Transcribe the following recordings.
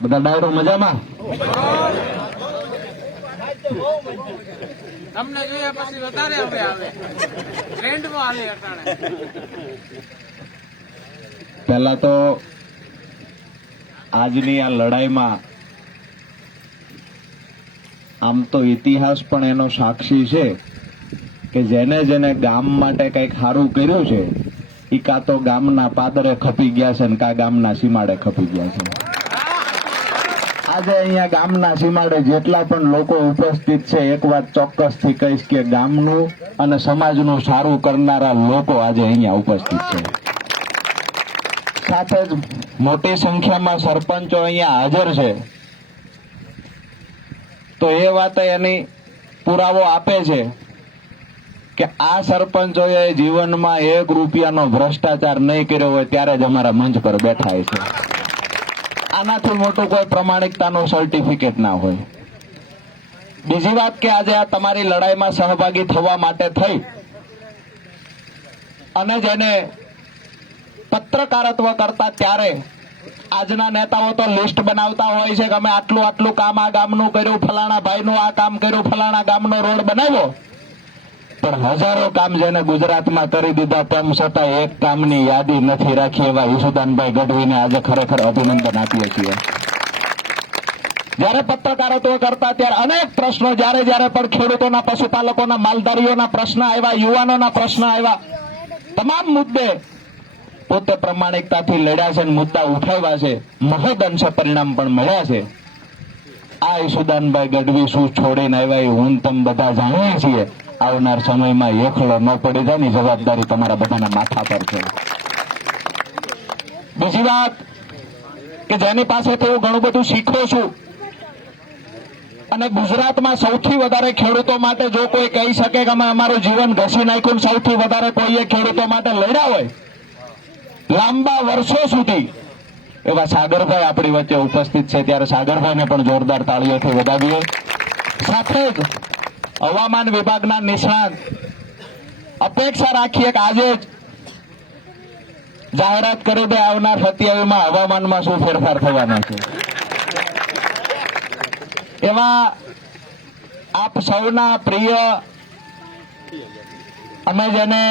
બધા ડાયરો મજામાં? તમને જોઈએ પછી વધારે હવે આવે. ટ્રેન્ડમાં આવે અટાણે. પહેલા તો આજની આ લડાઈમાં આમ તો ઇતિહાસ પણ એનો સાક્ષી છે કે જેને જેને ગામ માટે કંઈક સારું કર્યું છે ઈ કાં તો ગામના પાદરે ખપી ગયા છે ને કા ગામના સીમાડે ખપી ગયા છે. આજે અહીંયા ગામના સીમાડે જેટલા પણ લોકો ઉપસ્થિત છે, એક વાત ચોક્કસથી કહીશ કે ગામનું અને સમાજનું સારું કરનારા લોકો આજે અહીંયા ઉપસ્થિત છે. સાથે જ મોટી સંખ્યામાં સરપંચો અહીંયા હાજર છે. તો એ વાત એની પુરાવો આપે છે કે આ સરપંચોએ જીવનમાં એક રૂપિયાનો ભ્રષ્ટાચાર નહીં કર્યો હોય ત્યારે જ અમારા મંચ પર બેઠા છે આનાથી મોટું કોઈ પ્રમાણિકતાનું સર્ટિફિકેટ ના હોય. બીજી વાત કે આજે આ તમારી લડાઈમાં સહભાગી થવા માટે થઈ અને જેને પત્રકારત્વ કરતા ત્યારે આજના નેતાઓ તો લિસ્ટ બનાવતા હોય છે કે અમે આટલું આટલું કામ આ ગામનું કર્યું, ફલાણા ભાઈનું આ કામ કર્યું, ફલાણા ગામનો રોડ બનાવ્યો. પણ હજારો કામ જેને ગુજરાતમાં કરી દીધા તેમ છતાં એક કામની યાદી નથી રાખી એવા ઈસુદાનભાઈ ગઢવીને આજે ખરેખર અભિનંદન આપીએ છીએ. જ્યારે પત્રકારત્વ કરતા ત્યારે અનેક પ્રશ્નો, જ્યારે જ્યારે પણ ખેડૂતોના, પશુપાલકોના, માલધારીઓના પ્રશ્ન આવ્યા, યુવાનોના પ્રશ્ન આવ્યા, તમામ મુદ્દે પોતે પ્રમાણિકતાથી લડ્યા છે મુદ્દા ઉઠાવ્યા છે. મહદ અંશે પરિણામ પણ મળ્યા છે. આ ઈસુદાનભાઈ ગઢવી શું છોડીને આવ્યા એ હું તમે બધા જાણીએ છીએ. આવનાર સમયમાં એકલો ન પડી જાય ની જવાબદારી તમારા બધાના માથા પર છે. બીજી વાત કે જેની પાસેથી હું ઘણું બધું શીખો છું અને ગુજરાતમાં સૌથી વધારે ખેડૂતો માટે જો કોઈ કહી શકે કે અમે અમારું જીવન ઘસી નાખ્યું સૌથી વધારે કોઈએ ખેડૂતો માટે લડ્યા હોય, લાંબા વર્ષો સુધી એવા સાગરભાઈ આપણી વચ્ચે ઉપસ્થિત છે. ત્યારે સાગરભાઈને પણ જોરદાર તાળીઓથી વધાવીએ. સાથે જ હવામાન વિભાગના નિષ્ણાંત. અપેક્ષા રાખીએ કે આજે જ જાહેરાત કરી દે આવનાર સત્યાવીમાં હવામાનમાં શું ફેરફાર થવાનો છે. એવા આપ સૌના પ્રિય અમે જેને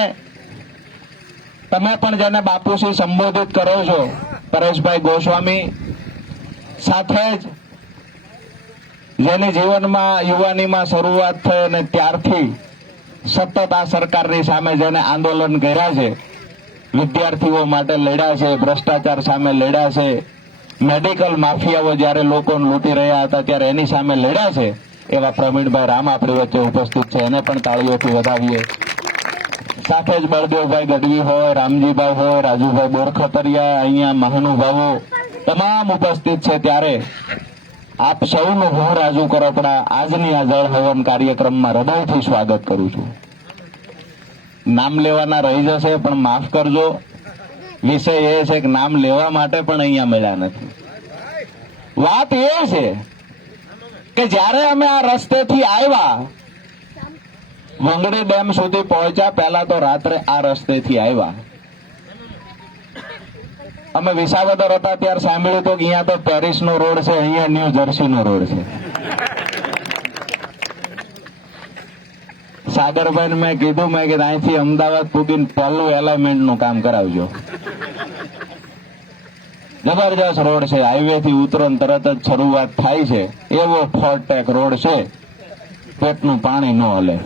તમે પણ જેને બાપુશ્રી સંબોધિત કરો છો, પરેશભાઈ ગોસ્વામી સાથે જ જેની જીવનમાં યુવાનીમાં શરૂઆત થઈ અને ત્યારથી સતત આ સરકારની સામે જેને આંદોલન કર્યા છે, વિદ્યાર્થીઓ માટે લડ્યા છે, ભ્રષ્ટાચાર સામે લડ્યા છે, મેડિકલ માફિયાઓ જ્યારે લોકોને લૂંટી રહ્યા હતા ત્યારે એની સામે લડ્યા છે, એવા પ્રવીણભાઈ રામ આપણી વચ્ચે ઉપસ્થિત છે. એને પણ તાળીઓથી વધાવીએ. સાથે જ બળદેવભાઈ ગઢવી હોય, રામજીભાઈ હોય, રાજુભાઈ બોરખતરિયા, અહીંયા મહાનુભાવો તમામ ઉપસ્થિત છે ત્યારે. આપ સૌનો હું રાજુ કરપડા આજની આ જળ હવન કાર્યક્રમમાં હૃદયથી સ્વાગત કરું છું. નામ લેવાના રહી જશે, પણ માફ કરજો. વિષય એ છે કે નામ લેવા માટે પણ અહીંયા મળ્યા નથી. વાત એ છે કે જ્યારે અમે આ રસ્તેથી આવ્યા, વંગડી ડેમ સુધી પહોંચ્યા, પહેલા તો રાત્રે આ રસ્તેથી આવ્યા. અમે વિસાવદર હતા ત્યારે સાંભળ્યું હતું અહીંયા તો પેરિસ નો રોડ છે, અહીંયા ન્યૂ જર્સી નો રોડ છે. સાગરભાઈ મેં કીધું, મેં કે અહીંથી અમદાવાદ પૂગીને પહેલું એલામેન્ટનું કામ કરાવજો. જબરજસ્ત રોડ છે હાઈવે થી ઉતરો તરત જ શરૂઆત થાય છે. એવો ફોર્ટેક રોડ છે, પેટનું પાણી ન હલે.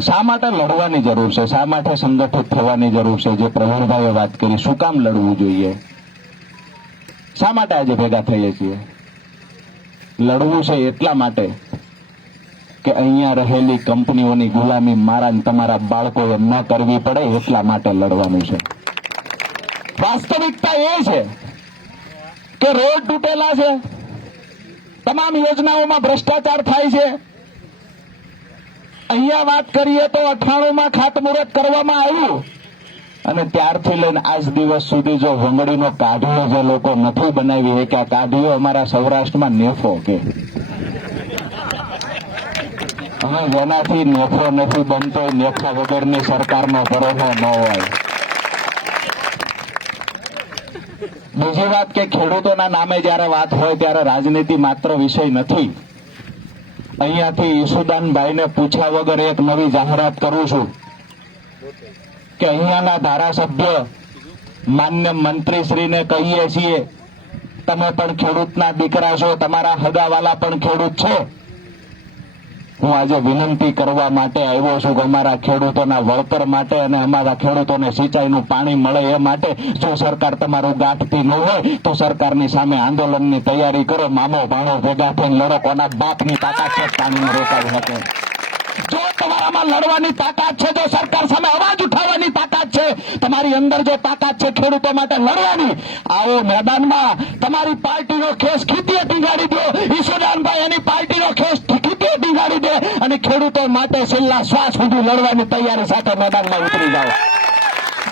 શા માટે લડવાની જરૂર છે? શા માટે સંગઠિત થવાની જરૂર છે? જે પ્રવીણભાઈએ વાત કરી, શું કામ લડવું જોઈએ? શા માટે આજે ભેગા થઈએ છીએ? લડવું છે એટલા માટે કે અહીંયા રહેલી કંપનીઓની ગુલામી મારા તમારા બાળકોએ ન કરવી પડે એટલા માટે લડવાનું છે. વાસ્તવિકતા એ છે કે રોડ તૂટેલા છે. તમામ યોજનાઓમાં ભ્રષ્ટાચાર થાય છે. અહીંયા વાત કરીએ તો અઠાણું માં ખાતમુહૂર્ત કરવામાં આવ્યું. અને ત્યારથી લઈને આજ દિવસ સુધી જો વંગડીનો કાઢીઓ જે લોકો નથી બનાવી કે આ કાઢીઓ અમારા સૌરાષ્ટ્રમાં નેફો કે. હવે જેનાથી નેફો નથી બનતો, નેફા વગરની સરકારનો ભરોસો ન હોય. બીજી વાત કે ખેડૂતોના નામે જ્યારે વાત હોય ત્યારે રાજનીતિ માત્ર વિષય નથી. અહીંયાથી ઈસુદાનભાઈને પૂછ્યા વગર એક નવી જાહેરાત કરું છું કે અહીંયાના ધારાસભ્ય માન્ય મંત્રીશ્રીને કહીએ છીએ, તમે પણ ખેડૂતના દીકરા છો, તમારા હગાવાલા પણ ખેડૂત છે. હું આજે વિનંતી કરવા માટે આવ્યો છું કે અમારા ખેડૂતોના વળતર માટે અને અમારા ખેડૂતોને સિંચાઈનું પાણી મળે એ માટે જો સરકાર તમારું ગાંઠતી ન હોય, તો સરકારની સામે આંદોલનની તૈયારી કરો. મામો ભાણો ભેગા થઈને લડો. કોના બાપની તાકાત છે? પાણીને રોકાવી શકે. જો તમારામાં લડવાની તાકાત છે, જો સરકાર સામે અવાજ ઉઠાવવાની તાકાત છે, તમારી અંદર જો તાકાત છે ખેડૂતો માટે લડવાની, આવો મેદાનમાં તમારી પાર્ટીનો ખેસ ખીતીએ ટીંગાડી દો. ઈશ્વરદાનભાઈ એની પાર્ટીનો ખેસ ખીતીએ ટીંગાડી દે અને ખેડૂતો માટે છેલ્લા શ્વાસ સુધી લડવાની તૈયારી સાથે મેદાનમાં ઉતરી જાઓ.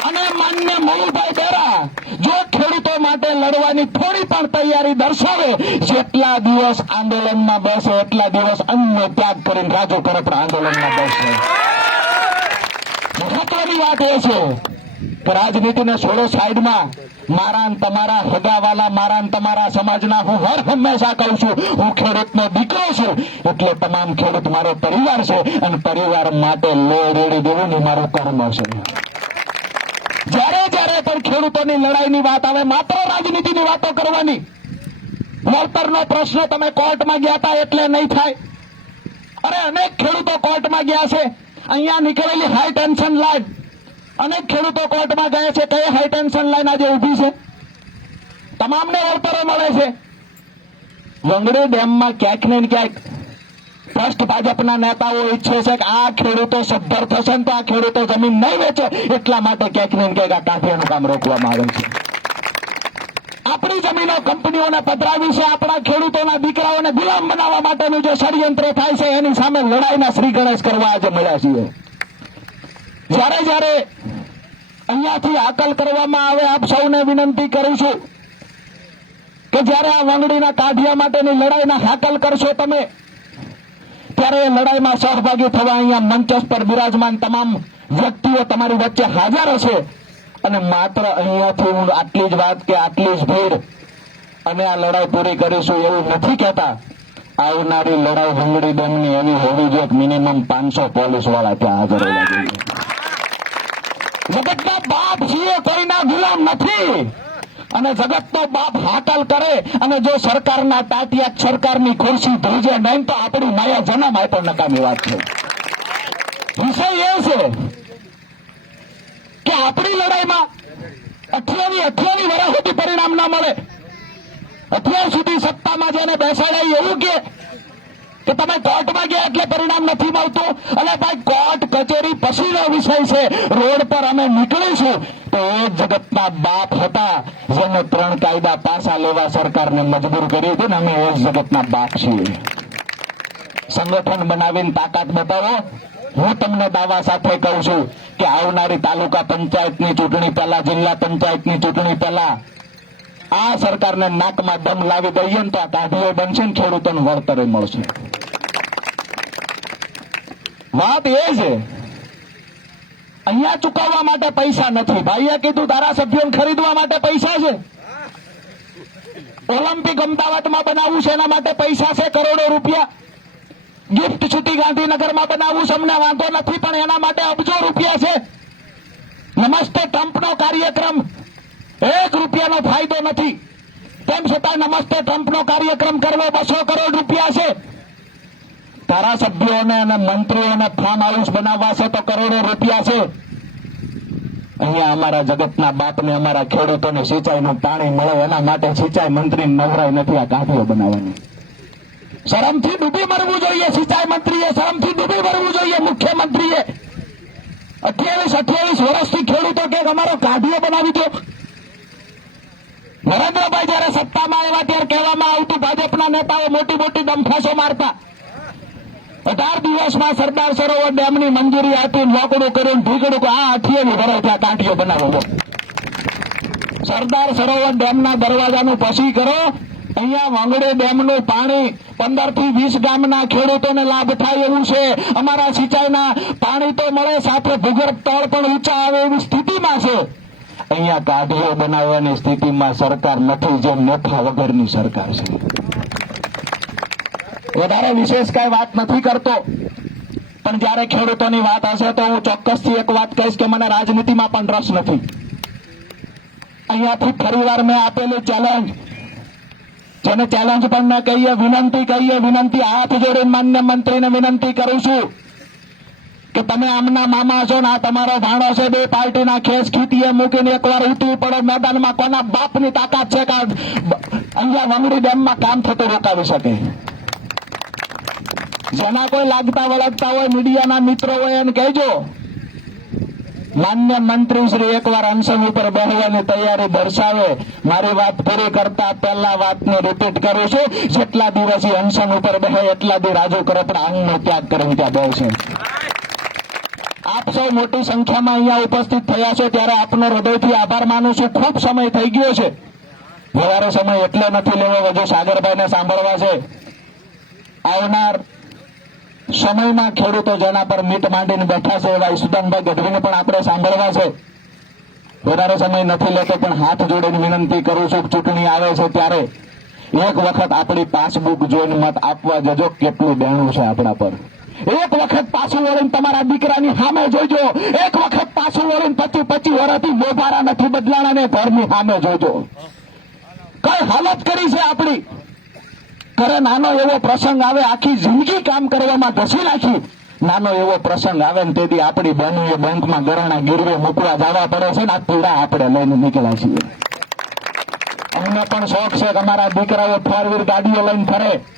અને માન્ય મોહનભાઈ બેરા, જો ખેડૂતો માટે લડવાની થોડી પણ તૈયારી દર્શાવે, જેટલા દિવસ આંદોલનમાં બેસે, એટલા દિવસ અન્ય ત્યાગ કરીને રાજુ કરે પણ આંદોલનમાં બેસે. મહત્વની વાત એ છે રાજનીતિને છોડો સાઈડમાં, મારા તમારા હગાવાલા, મારા તમારા સમાજના હું હર હંમેશા કહું છું, હું ખેડૂતનો દીકરો છું, એટલે તમામ ખેડૂત મારો પરિવાર છે, અને પરિવાર માટે લો રેડી દેવું ને મારું કર્મ છે. જ્યારે જ્યારે પણ ખેડૂતોની લડાઈની વાત આવે, માત્ર રાજનીતિની વાતો કરવાની. વળતરનો પ્રશ્ન તમે કોર્ટમાં ગયા હતા એટલે નહીં થાય. અરે અનેક ખેડૂતો કોર્ટમાં ગયા છે. અહીંયા નીકળેલી હાઈ ટેન્શન લાઈન અનેક ખેડૂતો કોર્ટમાં ગયા છે કઈ હાઈ ટેન્શન લાઈન આજે ઊભી છે. તમામને વળતરો મળે છે. વંગડી ડેમમાં ક્યાંક ને ક્યાંક ભ્રષ્ટ ભાજપના નેતાઓ ઈચ્છે છે કે આ ખેડૂતો સદ્ધર થશે તો આ ખેડૂતો જમીન નહીં વેચે, એટલા માટે ક્યાંક ને ક્યાંક આ કાંઠિયાનું કામ રોકવામાં આવે છે. આપણી જમીનો કંપનીઓને પધરાવી છે, આપણા ખેડૂતોના દીકરાઓને ગુલામ બનાવવા માટેનું જે ષડયંત્ર થાય છે, એની સામે લડાઈના શ્રી ગણેશ કરવા આજે મળ્યા છીએ. જ્યારે જ્યારે અહીંયાથી આકલ કરવામાં આવે, આપ સૌને વિનંતી કરું છું કે જ્યારે આ વાંગડીના કાઢિયા માટેની લડાઈના હાકલ કરશો તમે ત્યારે એ લડાઈમાં સહભાગી થવા અહીંયા મંચસ પર બિરાજમાન તમામ વ્યક્તિઓ તમારી વચ્ચે હાજર હશે. અને માત્ર અહીંયાથી હું આટલી જ વાત કે આટલી જ ભીડ અને આ લડાઈ પૂરી કરીશું એવું નથી કહેતા. આવનારી લડાઈ ભંગડી ડેમની એવી હોવી જોઈએ મિનિમમ પાંચસો પોલીસવાળા ત્યાં હાજર હોવા જોઈએ જગતના બાપ છીએ કોઈના ગુલામ નથી. અને જગતનો બાપ હાકલ કરે અને જો સરકારના તાટિયા સરકારની ખુરશી ધ્રુજે નહીં, તો આપણી માયા જન્મ આપ્યો, નકામી વાત છે. વિષય એ છે કે આપણી લડાઈમાં અઠ્યાવી અઠ્યાવી વર્ષ સુધી પરિણામ ના મળે. અત્યાર સુધી સત્તામાં જેને બેસાડાય એવું કે કે તમે કોર્ટમાં ગયા એટલે પરિણામ નથી મળતું? અને ભાઈ, કોર્ટ, કચેરી પછીનો વિષય છે. રોડ પર અમે નીકળીશું. તો એ જગતના બાપ હતા જેને ત્રણ કાયદા પાછા લેવા સરકારને મજબૂર કરી હતી ને અમે એ જગતના બાપ છીએ. સંગઠન બનાવીને તાકાત બતાવો. હું તમને દાવા સાથે કહું છું કે આવનારી તાલુકા પંચાયતની ચૂંટણી પહેલા, જિલ્લા પંચાયતની ચૂંટણી પહેલા આ સરકારને નાકમાં દમ લાવી દઈએ તો આ કાઢીઓ બનશે ને ખેડૂતોનું વળતર મળશે. વાત એ છે, અહીંયા ચૂકવવા માટે પૈસા નથી. ભાઈએ કીધું ધારાસભ્યોને ખરીદવા માટે પૈસા છે. ઓલિમ્પિક અમદાવાદમાં બનાવવું છે, એના માટે પૈસા છે, કરોડો રૂપિયા. ગિફ્ટ સિટી ગાંધીનગરમાં બનાવવું છે, અમને વાંધો નથી, પણ એના માટે અબજો રૂપિયા છે. નમસ્તે, ટ્રમ્પનો કાર્યક્રમ. એક રૂપિયાનો ફાયદો નથી. તેમ છતાં નમસ્તે, ટ્રમ્પનો કાર્યક્રમ કરવો બસો કરોડ રૂપિયા છે. ધારાસભ્યોને અને મંત્રીઓને ફાર્મ હાઉસ બનાવવા છે તો કરોડો રૂપિયા છે. અહીંયા અમારા જગતના બાપને, અમારા ખેડૂતોને સિંચાઈનું પાણી મળે, એના માટે સિંચાઈ મંત્રી નવરાય નથી આ કાઢીઓ બનાવવાની. શરમથી ડૂબી મરવું જોઈએ, સિંચાઈ મંત્રીએ શરમથી ડૂબી મરવું જોઈએ, મુખ્યમંત્રીએ. અઠ્યાવીસ અઠ્યાવીસ વર્ષથી ખેડૂતો કે અમારો કાઢીઓ બનાવી દો. નરેન્દ્રભાઈ જયારે સત્તામાં આવ્યા ત્યારે કહેવામાં આવતું ભાજપના નેતાઓ મોટી મોટી દમખાસો મારતા. અઢાર દિવસમાં સરદાર સરોવર ડેમની મંજૂરી આપી લોકડું કર્યું ઢીકડું આ અઠિયાવી ભરાય ત્યાં કાંઠીઓ બનાવો સરદાર સરોવર ડેમના દરવાજાનું પછી કરો. અહીંયા વાંગડે ડેમનું પાણી પંદરથી વીસ ગામના ખેડૂતોને લાભ થાય એવું છે. અમારા સિંચાઈના પાણી તો મળે, સાથે ભૂગર્ભ તળ પણ ઊંચા આવે એવી સ્થિતિમાં છે. અહીંયા કાઢીઓ બનાવવાની સ્થિતિમાં સરકાર નથી જે નફા વગરની સરકાર છે. વધારે વિશેષ કઈ વાત નથી કરતો. પણ જ્યારે ખેડૂતોની વાત હશે તો હું ચોક્કસથી એક વાત કહીશ કે મને રાજનીતિમાં પણ રસ નથી. અહીંયાથી ફરીવાર મેં આપેલી ચેલેન્જ જેને ચેલેન્જ પણ ન કહીએ, વિનંતી કહીએ, વિનંતી હાથ જોડીને માન્ય મંત્રીને વિનંતી કરું છું. કે તમે આમના મામા છો ને આ તમારો ભાણો છે, બે પાર્ટીના ખેસ ખીતીએ મૂકીને એકવાર ઉતરી પડો. મેદાનમાં કોના બાપની તાકાત છે કે અહીંયા વંગડી ડેમમાં કામ થતું રોકાવી શકે? જેના કોઈ લાગતા વળગતા હોય, મીડિયાના મિત્રો હોય એને કહેજો. માન્ય મંત્રી શ્રી એકવાર અનશન ઉપર બેસવાની તૈયારી દર્શાવે. મારી વાત પૂરી કરતા પહેલા વાતને રિપીટ કરું છું. જેટલા દિવસથી અનશન ઉપર બેસે એટલા દી રાજુ કરપડા અંગનો ત્યાગ કરીને ત્યાં બેસે. આપ સૌ મોટી સંખ્યામાં અહીંયા ઉપસ્થિત થયા છો ત્યારે આપનો હૃદયથી આભાર માનું છું. ખૂબ સમય થઈ ગયો છે. વધારે સમય એટલે નથી લેવો, હજુ સાગરભાઈને સાંભળવા છે. આવનાર સમયમાં ખેડૂતો જેના પર મીટ માંડીને બેઠા છે એવા ઈશુદાનભાઈ ગઢવીને પણ આપણે સાંભળવા છે. વધારે સમય નથી લેતો, પણ હાથ જોડીને વિનંતી કરું છું, ચૂંટણી આવે છે ત્યારે એક વખત આપણી પાસબુક જોઈને મત આપવા જજો, કેટલું દેણું છે આપણા પર. એક વખત પાછું વળીને તમારા દીકરાની સામે જોજો. એક વખત પાછું વળીને પચી પચી વર્ષથી મોભારા નથી બદલાણા ને ઘરની સામે જોજો. કઈ હાલત કરી છે આપણી? ઘરે નાનો એવો પ્રસંગ આવે, આખી જિંદગી કામ કરવામાં ઘસી નાખી. નાનો એવો પ્રસંગ આવે ને તેથી આપણી બહેનોએ બેંકમાં ગરણા ગીરવે મૂકવા જવા પડે છે ને, આ પીડા આપણે લઈને નીકળ્યા છીએ. અમને પણ શોખ છે કે અમારા દીકરાઓ ફોર વ્હીલ ગાડીઓ લઈને ફરે.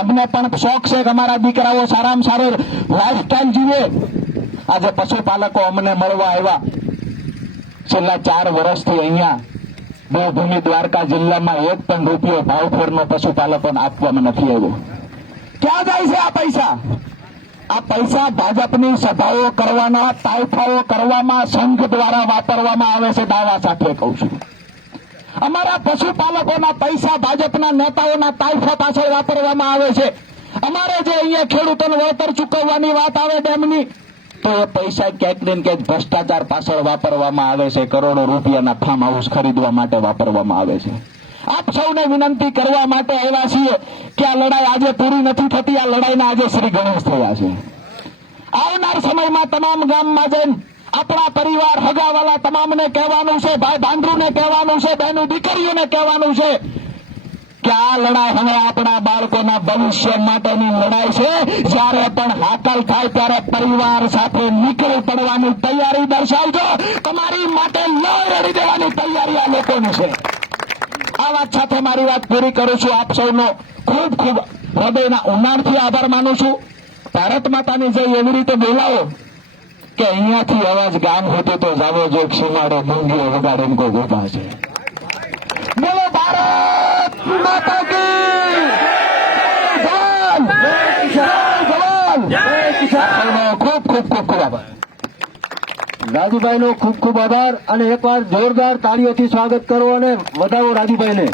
અમને પણ શોખ છે કે અમારા દીકરાઓ સારામાં સારો લાઈફસ્ટાઈલ જીવે. આજે પશુપાલકો અમને મળવા આવ્યા. છેલ્લા ચાર વર્ષથી અહીંયા દેવભૂમિ દ્વારકા જિલ્લામાં એક પણ રૂપિયો ભાવફોરનો પશુપાલકોને આપવામાં નથી આવ્યો. ક્યાં જાય છે આ પૈસા? આ પૈસા ભાજપની સભાઓ કરવાના તાઇફાઓ કરવામાં, સંઘ દ્વારા વાપરવામાં આવે છે, દાવા સાથે કહું છું. અમારા પશુપાલકોના પૈસા ભાજપના નેતાઓના તાઇફા પાછળ વાપરવામાં આવે છે. અમારે જે અહીંયા ખેડૂતોને વળતર ચૂકવવાની વાત આવે ડેમની, તો એ પૈસા ક્યાંક ને ક્યાંક ભ્રષ્ટાચાર પાછળ વાપરવામાં આવે છે. કરોડો રૂપિયાના ફાર્મ હાઉસ ખરીદવા માટે વાપરવામાં આવે છે. આપ સૌને વિનંતી કરવા માટે આવ્યા છીએ કે આ લડાઈ આજે પૂરી નથી થતી, આ લડાઈના આજે શ્રી ગણેશ થયા છે. આવનાર સમયમાં તમામ ગામમાં જઈને આપણા પરિવાર હગાવાલા તમામને કહેવાનું છે, ભાઈ ભાંડરુને કહેવાનું છે, બહેનું દીકરીઓને કહેવાનું છે કે આ લડાઈ હવે આપણા બાળકોના ભવિષ્ય માટેની લડાઈ છે. જ્યારે પણ હાકલ થાય ત્યારે પરિવાર સાથે નીકળી પડવાની તૈયારી દર્શાવજો. તમારી માટે ન રડી દેવાની તૈયારી આ લોકોની છે. આ વાત સાથે મારી વાત પૂરી કરું છું. આપ સૌનો ખૂબ ખૂબ હૃદયના ઉનાળથી આભાર માનું છું. ભારત માતાની જય એવી રીતે બોલાવો. કે અહીંયાથી અવાજ ગામ હોતો તો જાવો જો એક સીમાડો વગાડે એમ કોઈ ગોતા છે બોલો ભારત માતા ખૂબ ખૂબ ખૂબ ખૂબ આભાર. રાજુભાઈ નો ખૂબ ખૂબ આભાર અને એકવાર જોરદાર તાળીઓથી સ્વાગત કરો અને વધાવો રાજુભાઈને.